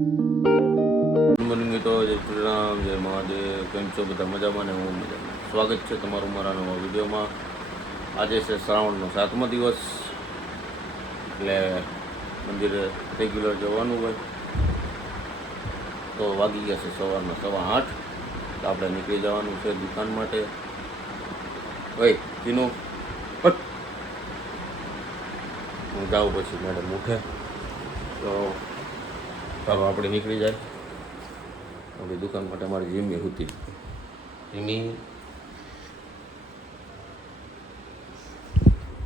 Morning તો જય શ્રી રામ, જય મહાદેવ. કેમ છો બધા? મજામાં ને? હું મજામાં. સ્વાગત છે તમારું મારા નવા વિડીયોમાં. આજે છે શ્રાવણનો 7મો દિવસ, એટલે મંદિરે રેગ્યુલર જવાનું હોય. તો વાગી ગયા છે સવારના 8:15. તો આપણે નીકળી જવાનું છે દુકાન માટે. ભાઈ તીનું હું જાઉં પછી મેડમ ઉઠે તો ચાલો આપણે નીકળી જાય આપણી દુકાન માટે. અમારી જીમી હતી, જીમી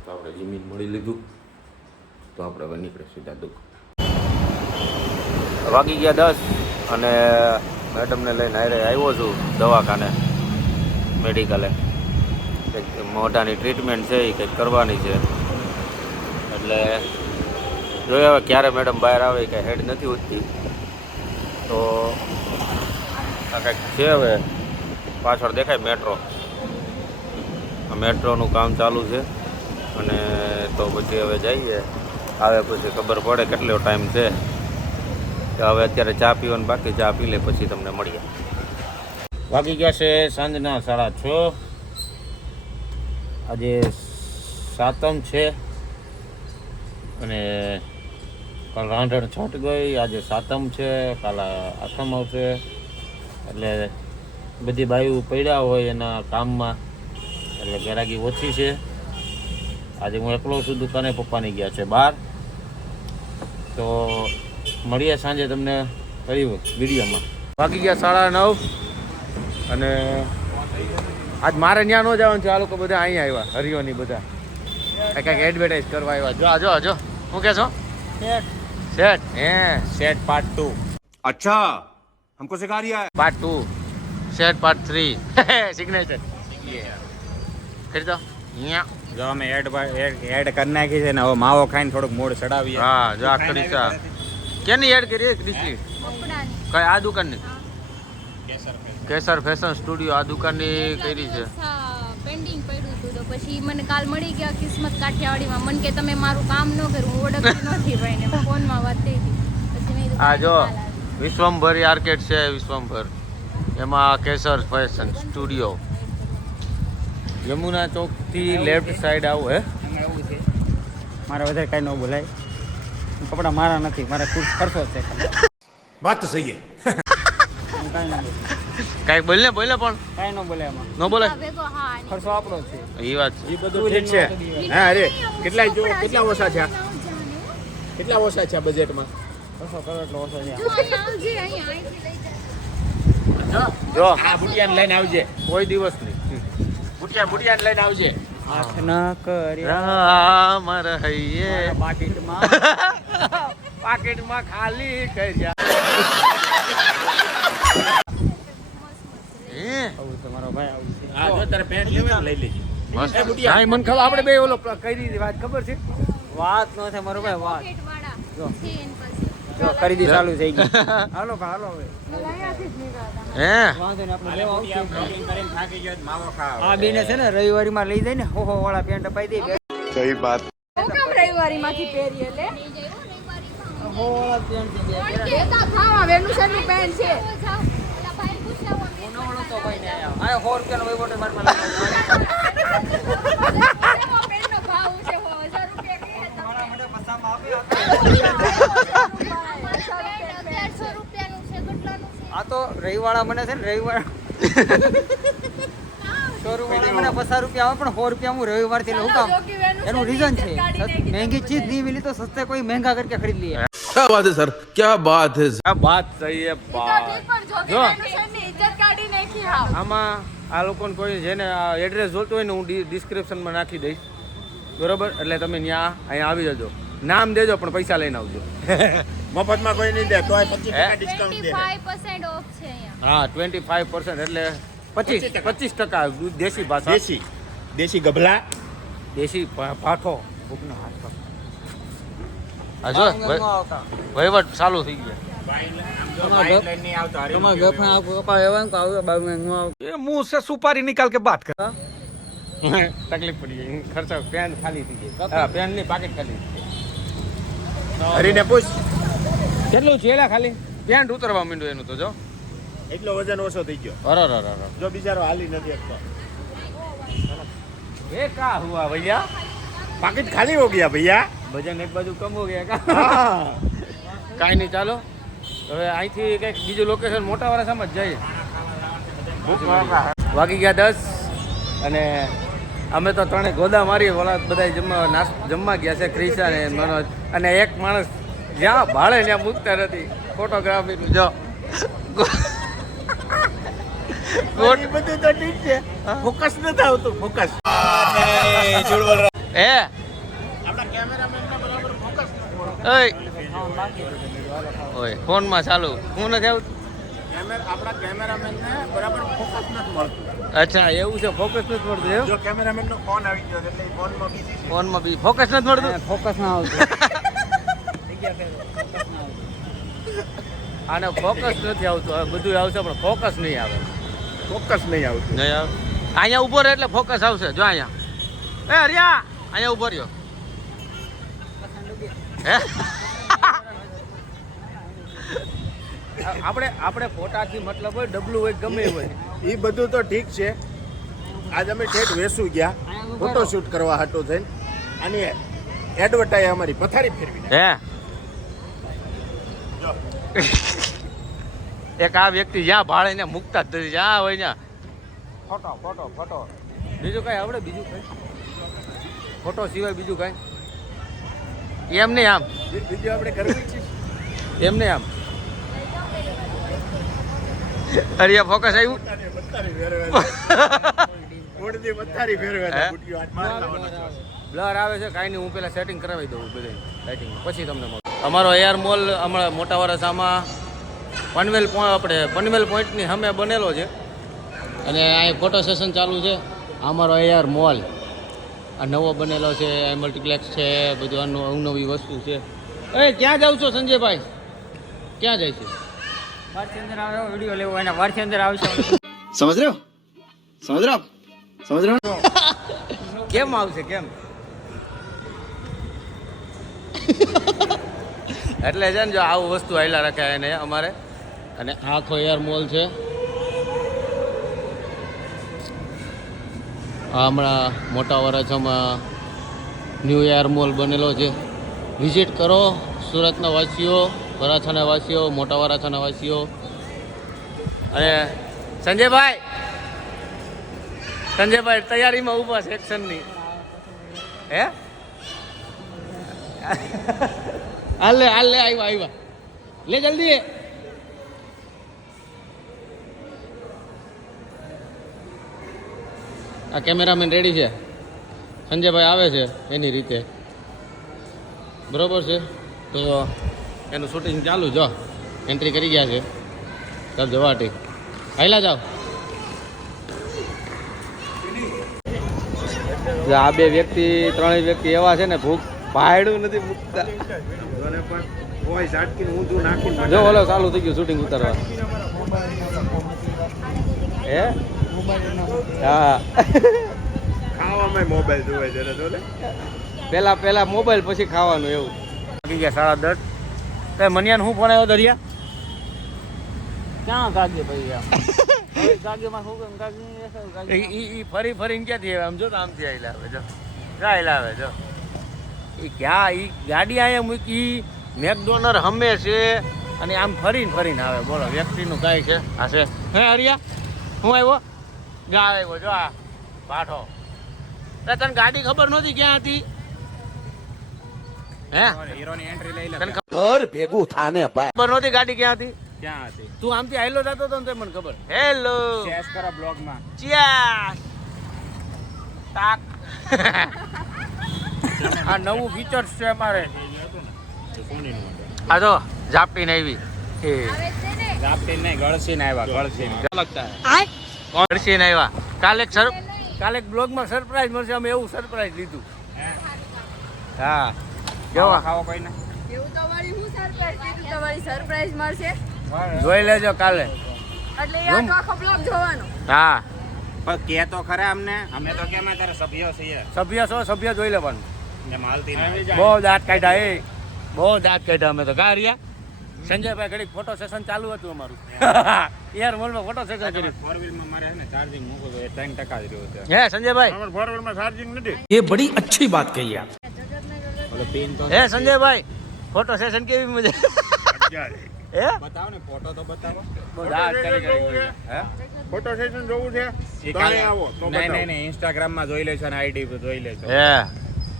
તો આપણે જીમી મળી લીધું. તો આપણે હવે નીકળે સીધા દુકાન. વાગી ગયા 10 અને મેડમને લઈને હારે આવ્યો છું દવાખાને, મેડિકલે. કંઈક મોઢાની ટ્રીટમેન્ટ છે એ કંઈક કરવાની છે, એટલે જોઈએ હવે ક્યારે મેડમ બહાર આવે. કાંઈ હેડ નથી ઉઠતી, તો આ કંઈક છે. હવે પાછળ દેખાય મેટ્રો, આ મેટ્રોનું કામ ચાલુ છે. અને તો પછી હવે જઈએ, આવે પછી ખબર પડે કેટલો ટાઈમ છે. તો હવે અત્યારે ચા પીવાનું બાકી, ચા પી લે પછી તમને મળીએ. વાગી ગયા છે સાંજના 6:30. આજે 7મ છે અને કાલ રાંધણ છટ ગઈ, આજે 7મ છે, કાલ 8મ આવશે. એટલે બધી બાયું પડ્યા હોય એના કામમાં, એટલે ગરાગી ઓછી છે. આજે હું એકલો છું દુકાને, પપ્પાની ગયા છે બહાર. તો મળીએ સાંજે તમને ફરી વિડીયોમાં. વાગી ગયા 9:30 અને આજ મારે ત્યાં ન જવાનું છે. આ લોકો બધા અહીંયા આવ્યા, હરિયોની બધા કંઈક એડવર્ટાઈઝ કરવા આવ્યા. જો શું કહે છો? Set set part 2. अच्छा, हमको सिखा रिया है. पार्ट 2 सेट पार्ट 3 सिग्नेचर કરી દો. જો અમે એડ કરી નાખી છે ને, હવે માવો ખાઈને થોડુંક મૂડ ચડાવીએ. હા જો આ કરી છે. કેની એડ કરી? ડીસી કઈ? આ દુકાનની કેસર ફેશન સ્ટુડિયો, આ દુકાનની કરી છે. પેન્ડિંગ પડ્યું હતું તો પછી મને કાલ મળી ગયા કિસ્મત કાઠિયાવાડીમાં. મને કે તમે મારું કામ ન કર્યું, હું ઓળખતી નથી ભાઈને, ફોનમાં વાત થઈ હતી. પછી મેં આ જો વિશ્વંભર આર્કેડ છે, વિશ્વંભર, એમાં કેસર ફેશન સ્ટુડિયો. યમુના ચોકથી લેફ્ટ સાઈડ આવું. હે મારે વધારે કાંઈ ન બોલાય, કપડા મારા નથી, મારે ખુદ ખર્ચો છે. વાત તો સહી છે. કાંઈ બોલ ને પણ કાંઈ ન બોલે એમાં, ન બોલે. ખર્ચો આપણો છે. એ વાત છે. એ બધું ઠીક છે. હા અરે કેટલા ઓછા છે, કેટલા ઓછા છે બજેટમાં? ખર્ચો કરો એટલો ઓછો છે. જો આ બુટિયાને લઈને આવજે, કોઈ દિવસ નહીં. બુટિયાને લઈને આવજે. હાથ ના કર્યા રામ રહીએ પાકેટમાં ખાલી કર્યા. તમારો ભાઈ આવું છે. હા જો તારે પેન્ટ લેવા લઈ લેજે. મસ્ત. એ બુટિયા હા, મને ખબર. આપણે બે ઓલો કરી દીધી વાત, ખબર છે? વાત ન થાય મારો ભાઈ, વાત જો ખરીદી ચાલુ થઈ ગઈ. હાલો હવે હે વાંધો ને આપણે લેવા આવશું. કરીને થાકી ગયો માવો ખાવ. આ બેને છે ને રવિવારીમાં લઈ જાય ને, હો વાળા પેન્ટ અપાઈ દે. सही बात. હું કામ રવિવારીમાંથી પહેરીએ લે? હો વાળા પેન્ટ દે. દેતા ખાવા વેનુસરનું પેન્ટ છે. હું ન ઓળખતો ભાઈ ને આયા. આ 100 રૂપિયાનો વહીવટ મારમાં લાગે. પેન્ટનો ભાવ છે 1000 રૂપિયા કે મારા મને પસામાં આપે. 1100 રૂપિયાનું છે. કેટલાનું છે? આ તો રવિવાળા મને છે ને, રવિવાર શોરૂમ વાળા મને 50 રૂપિયા આવે, પણ 100 રૂપિયા હું રવિવાર થી લઉં. કામ એનું રીઝન છે, महंगी चीज नहीं मिली तो सस्ते कोई महंगा करके खरीद लिया. क्या बात है सर, क्या बात है. આ વાત સહી હે બાત. જો વેનુસરની ઇજ્જત કાઢી નાખી હાવ. આમાં આ લોકોને કોઈ જેને એડ્રેસ જોતું હોય ને, હું ડિસ્ક્રિપ્શનમાં નાખી દઈશ, બરોબર? એટલે તમે ત્યાં અહીંયા આવી જજો, નામ દેજો, પણ પૈસા લઈને આવજો. મફતમાં કોઈ નહીં દે, તોય 25% ડિસ્કાઉન્ટ દે. 25% ઓફ છે અહીંયા. હા 25% એટલે 25% દેશી ભાષા, દેશી ગભલા. દેશી પાઠો. ભૂખનો હાથ પકડ. હા જો વહીવટ ચાલુ થઈ ગયો. ये मुंह से सुपारी निकाल के बात कर. તકલીફ પડી ગઈ, ખર્ચો પેન ખાલી થઈ ગઈ. હા પેન ની પાકેટ ખાલી. હરીને પૂછ કેટલું છે ખાલી? પેન્ટ ઉતરવા માંડ્યું એનું તો જો એટલો વજન ઓછો થઈ ગયો અરે જો બિચારો હાલી નથી શકતો એ કા હુઆ ભૈયા પાकिट खाली हो गया भैया વજન એક બાજુ કમ હો ગયા કા हाँ। કાંઈ નહીં ચાલો હવે અહીંથી કંઈક બીજું લોકેશન મોટા વાળા જ જઈએ વાગી ગયા 10 અને અમે તો ત્રણે ગોદા મારી ઓલા બધા જમવા ગયા છે ક્રિશા ને મનોજ અને એક માણસ જ્યાં ભાડે ત્યાં મૂકતા નથી ફોટોગ્રાફીનું જો એ બધું તો ઠીક છે ફોકસ નથી આવતું ફોકસ હે આપણા કેમેરામેન ને બરાબર ફોકસ નથી ઓય ફોનમાં ચાલુ હું નથી આવતું આપણા કેમેરામેન ને બરાબર ફોકસ નથી મળતું અચ્છા એવું છે ફોકસ નથી મળતું એમ જો કેમેરામેન નો ફોન આવી ગયો એટલે ફોનમાં બીજી ફોનમાં બી ફોકસ નથી મળતું ફોકસ ના આવતું આને ફોકસ નથી આવતું હવે બધું આવશે પણ ફોકસ નહીં આવે ફોકસ નહીં આવતું નહીં આવે અહીંયા ઊભો રહે એટલે ફોકસ આવશે જો અહીંયા એ હરિયા અહીંયા ઊભો રહ્યો હે આપણે ફોટાથી મતલબ હોય ડબલું હોય ગમે હોય એ બધું તો ઠીક છે આજ અમે ઠેઠ વેસુ ગયા ફોટોશૂટ કરવા હાટો થઈને અને એડવર્ટાઈઝ અમારી પથારી ફેરવી હે એક આ વ્યક્તિ જ્યાં ભાડે ને મુકતા જ નથી જ્યાં હોય ત્યાં ફોટો બીજું કઈ આવડે બીજું કઈ ફોટો સિવાય બીજું કઈ એમ નહીં આમ બીજું આપણે કરવું છે એમ નહીં આમ અરિયા ફોકસ આવ્યું પથારી ફેરવે ઓડની પથારી ફેરવે હે? બુટિયો હાથ માર લાવવાનો છે. બ્લર આવે છે કાંઈ નહીં હું પેલા સેટિંગ કરાવી દઉં બધું લાઇટિંગ પછી તમને મળું અમારો એઆર મોલ હમણાં મોટા વરસામાં પનવેલ પોઈન્ટની સામે બનેલો છે અને અહીં ફોટો સેશન ચાલુ છે અમારો એઆર મોલ આ નવો બનેલો છે અહીં મલ્ટીપ્લેક્સ છે બધું અવનવી વસ્તુ છે એ ક્યાં જાવ છો સંજયભાઈ ક્યાં જાય છે વારથી અંદર આવે વિડીયો લેવો એના વારથી અંદર આવશે समझ रहे हो समझ रहे हो आप समझ रहे हो કેમ આવશે કેમ એટલે છે ને જો આવું વસ્તુ હાઈલા રખાય એને અમારે અને આખો એર મોલ છે આ હમણાં મોટા વરાછામાં ન્યૂ એર મોલ બનેલો છે વિઝિટ કરો સુરતના વાસીઓ વરાછાના વાસીઓ મોટા વરાછાના વાસીઓ અને સંજયભાઈ તૈયારીમાં ઊભા છે એક્શનની હે હાલ લે આવ્યા લે જલ્દી આ કેમેરામેન રેડી છે સંજયભાઈ આવે છે એની રીતે બરોબર છે તો એનું શૂટિંગ ચાલુ જો એન્ટ્રી કરી ગયા છે ચાલ જવાટી હાઈલા જાઓ આ બે વ્યક્તિ ત્રણેય વ્યક્તિ એવા છે ને ભૂખ ભાડું નથી મૂકતા જોને પણ વોઇસ આટકીને ઊંધું નાખીને જો ઓલો ચાલુ થઈ ગયું શૂટિંગ ઉતારવા હે હા ખાવામાં મોબાઈલ જોવે છે તો લે પેલા મોબાઈલ પછી ખાવાનું એવું લાગી ગયા 10:30 તે મનિયાન હું ફોન આવ્યો દરિયા ક્યાં કાગે ભાઈ કાગેમાં શું ઈ ફરી ફરીને ક્યાંથી આવે આમ જો તો આમથી આવેલા આવે જો આવેલા આવે જો એ ક્યાં ઈ ગાડી અહીંયા મૂકી મેકડોનર હમે છે અને આમ ફરીને આવે બોલો વ્યક્તિનું કાંઈ છે આ છે હે હરિયા હું આવ્યો ગા આવ્યો જો આ પાઠો તને ગાડી ખબર નહોતી ક્યાં હતી હે હીરોની એન્ટ્રી લઈ લે તને घर भेगू थाने भाई ખબર નહોતી ગાડી ક્યાં હતી ક્યાં હતી તું આમથી આયલો જતો હતો ને તે મને ખબર હેલો શેર કરો બ્લોગમાં ચિયાસ તાક આ નવું ફીચર્સ છે અમારે આ જો ઝાપટીને આવી એ રાપટી નહીં ગળસીને આવ્યા ગળસીને લગતા કોણ ગળસીને આવ્યા કાલે એક બ્લોગમાં સરપ્રાઈઝ મળશે અમે એવું સરપ્રાઈઝ લીધું હા કેવા ખાવો કોઈને એવું તમારી હું સરપ્રાઈઝ દીધું તમારી સરપ્રાઈઝ મળશે જોઈ લેજો કાલે એટલે એ આખો બ્લોગ જોવાનો હા પણ કે તો ખરા અમને અમે તો કેમ તારે સભ્યો છીએ સભ્ય જોઈ લેવાનું ને માલતી બહુ દાંત કાઢ્યા અમે તો કા રહ્યા સંજયભાઈ ઘડીક ફોટો સેશન ચાલુ હતું અમારું યાર મોલમાં ફોટો સેશન કર્યું. ફોર વ્હીલમાં મારે હે ને ચાર્જિંગ મૂકો તો એ 3% જ રહ્યું છે. હે સંજયભાઈ, અમારે ફોર વ્હીલમાં ચાર્જિંગ નથી. ये बड़ी अच्छी बात कही आप. ઓલો પિન તો હે સંજયભાઈ, ફોટો સેશન કેવી મજા? હે બતાવો ને, ફોટો તો બતાવો. હે ફોટો સેશન જોવું છે એ તો કાલે અહીં આવો તો નહીં બતાવો. નહીં ઇન્સ્ટાગ્રામમાં જોઈ લેશો ને આઈડી પર જોઈ લેશો. હે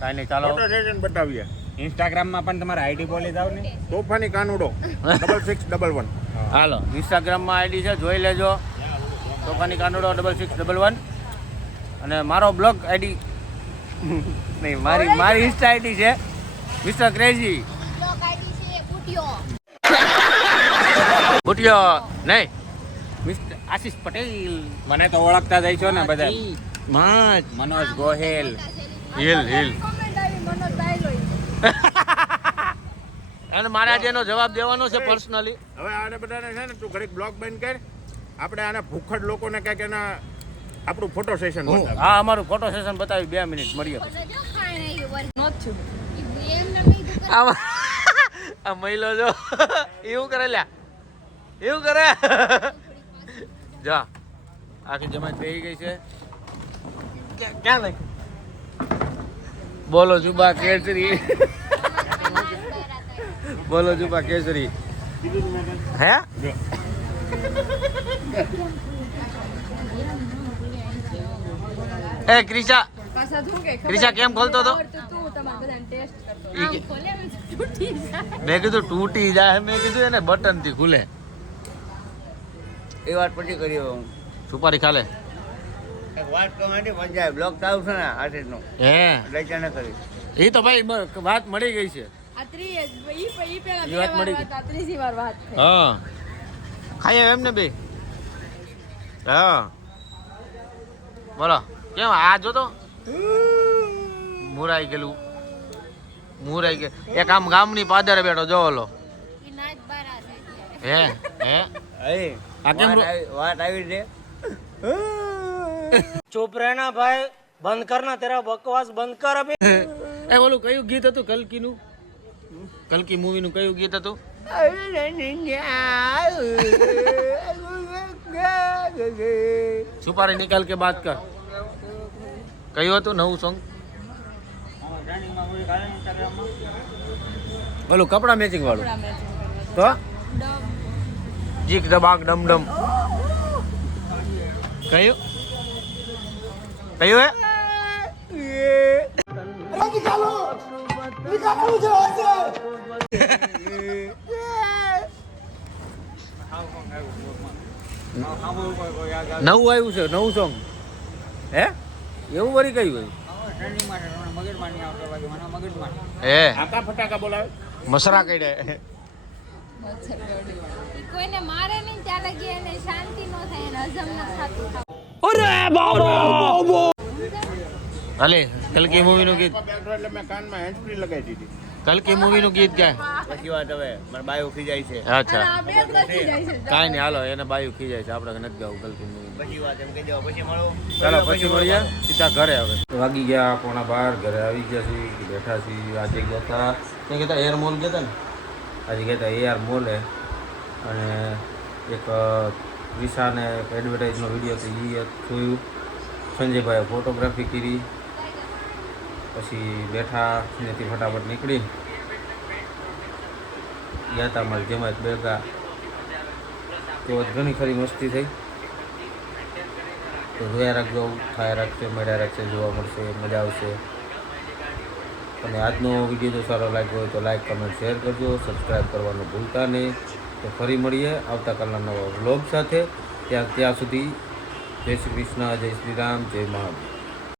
કાંઈ નહીં, ચાલો. ફોટો સેશન બતાવીએ. ઇન્સ્ટાગ્રામમાં પણ તમારે આઈડી બોલી જાવ ને. તોફાની કાનુડો 6611. હાલો, ઇન્સ્ટાગ્રામમાં આઈડી છે, જોઈ લેજો. તોફાની કાનુડો 6611. અને મારો બ્લોગ આઈડી નહીં, મારી ઇન્સ્ટા આઈડી છે મિસ્ટર ક્રેઝી બ્લોગ આઈડી છે બુટિયો. બુટિયો નહીં, મિસ્ટર આશીષ પટેલ. મને તો ઓળખતા જ છો ને બધા. માજ મનોજ ગોહેલ. હિલ કોમેન્ટ આવી મનોજ ડાયલોગ. અને મારે આજે એનો જવાબ દેવાનો છે પર્સનલી. હવે આને બધાને છે ને તું ઘડીક બ્લોગ બંધ કર. આપણે આના ભૂખડ લોકોને કંઈક એના આપણું ફોટો સેશન બતાવીએ. હા, અમારું ફોટો સેશન બતાવી 2 મિનિટ મળીએ. જો ખાણે આવી વર નોટ છું. એમ ને મી દુકાન આ મહિલો જો એવું કરે લ્યા, એવું કરે. જા આખી જમાત બેહી ગઈ છે. ક્યાં લઈ બોલો જુબા કેસરી, બોલો જુબા કેસરી. હે એ ક્રિશા, ક્રિશા કેમ ખોલતો તો? આમ ખોલે ને તૂટી જાય. મેં કીધું તૂટી જાય, મેં કીધું એને બટન થી ખુલે. એ વાત પછી કરી હું સુપારી ખાલે એક વાત કમાડી મજા આવે. બ્લોક ચાલુ છે ને આશીષ નો, હે લઈચા ન કરી. એ તો ભાઈ વાત મળી ગઈ છે. એ વાત મળી ગઈ. ત્રીજી વાર વાત થઈ. હા ખાઈએ એમ ને બે. હા બોલો કેમ આ જો તો મુરાઈ ગયેલું, મુરાઈ ગયું. એક આમ ગામની પાદરે બેઠો જો ઓલો. ઈ નાચ બારા છે. હે હે આ કેમ વાત આવી છે? चुप रहना भाई, बंद करना तेरा बकवास बंद कर अभी. એ ઓલું કયું ગીત હતું કલ્કી નું? કલ્કી મૂવી નું કયું ગીત હતું? સુપારી નિકાલ કે બાત કર. કયું હતું નવું સોંગ? ઓલું કપડા મેચિંગ વાળું તો જીક ડબાક ડમ ડમ. કયું કયું હે? નવું આવ્યું છે, નવું સોંગ. હે એવું વળી કયું હે? આકા ફટાકા બોલાવે. મસરા કઈ ઈ કોઈને મારે નહીં ત્યાં લગી એને શાંતિ નો થાય, એને હજમ ન થતું. હાલે કલ્કી મૂવી નું ગીત, બેઠો એટલે મેં કાનમાં હેન્ડફ્રી લગાવી દીધી. કલ્કી મૂવી નું ગીત ક્યાં? પછી વાત હવે મારા બાયો ખીજાય છે. અચ્છા આ બે જ નથી જાય છે. કાંઈ નહીં, હાલો એને બાયું ખીજાય છે, આપણે નથી ગાવું કલ્કી મૂવી. પછી વાત એમ કહી દેવા પછી મળો. ચાલો પછી મળીએ સીધા ઘરે. હવે વાગી ગયા 11:15, ઘરે આવી ગયા છીએ, બેઠા છીએ. આજે ગયા હતા ત્યાં ગયા હતા એર મોલ ગયા હતા ને, આજે ગયા હતા એઆર મોલે. અને એક વિશાને એડવર્ટાઇઝનો વિડીયો હતો એ જોયું. સંજયભાઈએ ફોટોગ્રાફી કરી. પછી બેઠા ત્યાંથી ફટાફટ નીકળી ગયા હતા અમારી જમાત ભેગા. તો ઘણી ખરી મસ્તી થઈ. તો જોયા રાખજો, થાય રાખશે, મળ્યા રાખશે, જોવા મળશે, મજા આવશે. અને આજનો વિડીયો જો સારો લાગ્યો હોય તો લાઈક, કમેન્ટ, શેર કરજો. સબસ્ક્રાઈબ કરવાનું ભૂલતા નહીં. તો ફરી મળીએ આવતાકાલના નવા વ્લોગ સાથે. ત્યાં સુધી જય શ્રી કૃષ્ણ, જય શ્રી રામ, જય મહાદેવ.